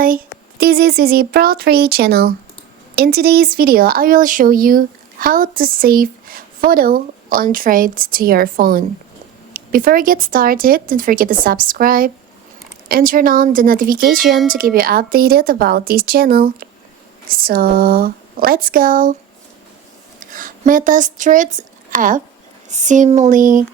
Hi, this is Easy Pro 3 channel. In today's video, I will show you how to save photo on threads to your phone. Before we get started, don't forget to subscribe and turn on the notification to keep you updated about this channel. So, let's go! Meta's Threads app, seemingly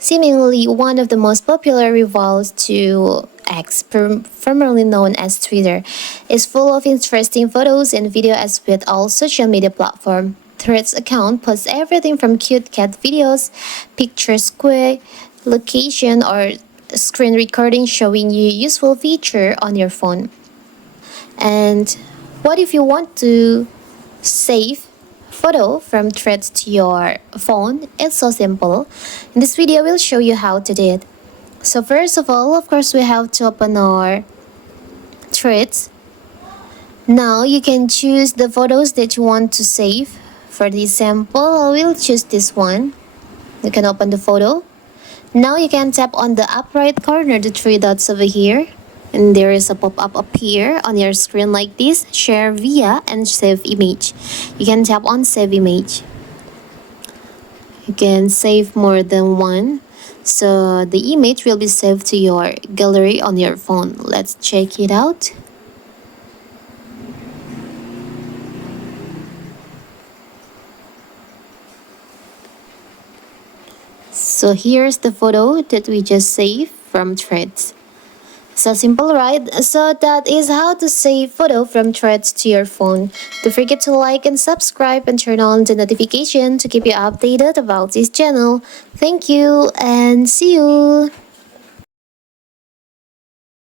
one of the most popular rivals to X, formerly known as Twitter, is full of interesting photos and video as with all social media platforms. Threads account posts everything from cute cat videos, pictures, quick location, or screen recording showing you useful feature on your phone. And what if you want to save photo from threads to your phone? It's so simple. In this video, we'll show you how to do it. So first of all, of course, we have to open our threads. Now you can choose the photos that you want to save. For the sample, I will choose this one. You can open the photo. Now you can tap on the upper right corner, the three dots over here. And there is a pop-up up here on your screen like this, share via and save image. You can tap on save image. You can save more than one. So the image will be saved to your gallery on your phone. Let's check it out. So here's the photo that we just saved from threads. So simple, right? So that is how to save photo from threads to your phone. Don't forget to like and subscribe and turn on the notification to keep you updated about this channel. Thank you and see you!